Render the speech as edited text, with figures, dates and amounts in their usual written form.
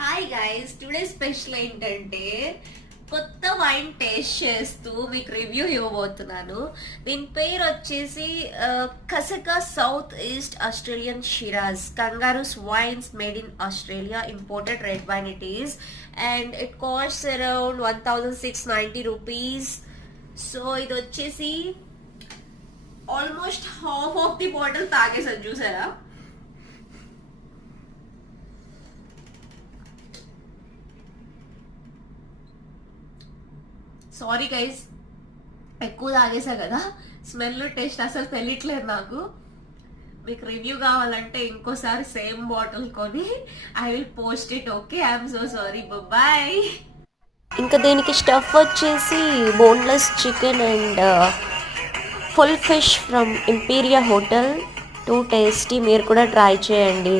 Hi guys, today special ఏంటంటే కొత్త wine taste చేస్తూ మీకు రివ్యూ ఇవ్వబోతున్నాను. దీని పేరు వచ్చేసి కసకా south east Australian shiraz kangaroos wines made in Australia, imported red wine it is, and it cost around 1690 rupees. So ఇది వచ్చేసి almost half of the bottle తాగేసాను, చూసారా? సారీ గైస్, ఎక్కువ తాగేసా కదా, స్మెల్ టేస్ట్ అసలు తెలియట్లేదు నాకు. మీకు రివ్యూ కావాలంటే ఇంకోసారి సేమ్ బాటిల్ కొని I will post it. Okay, I'm so sorry, bye. ఇంకా దీనికి స్టఫ్ వచ్చేసి boneless chicken and full fish from Imperia hotel. Too tasty, మీరు కూడా ట్రై చేయండి.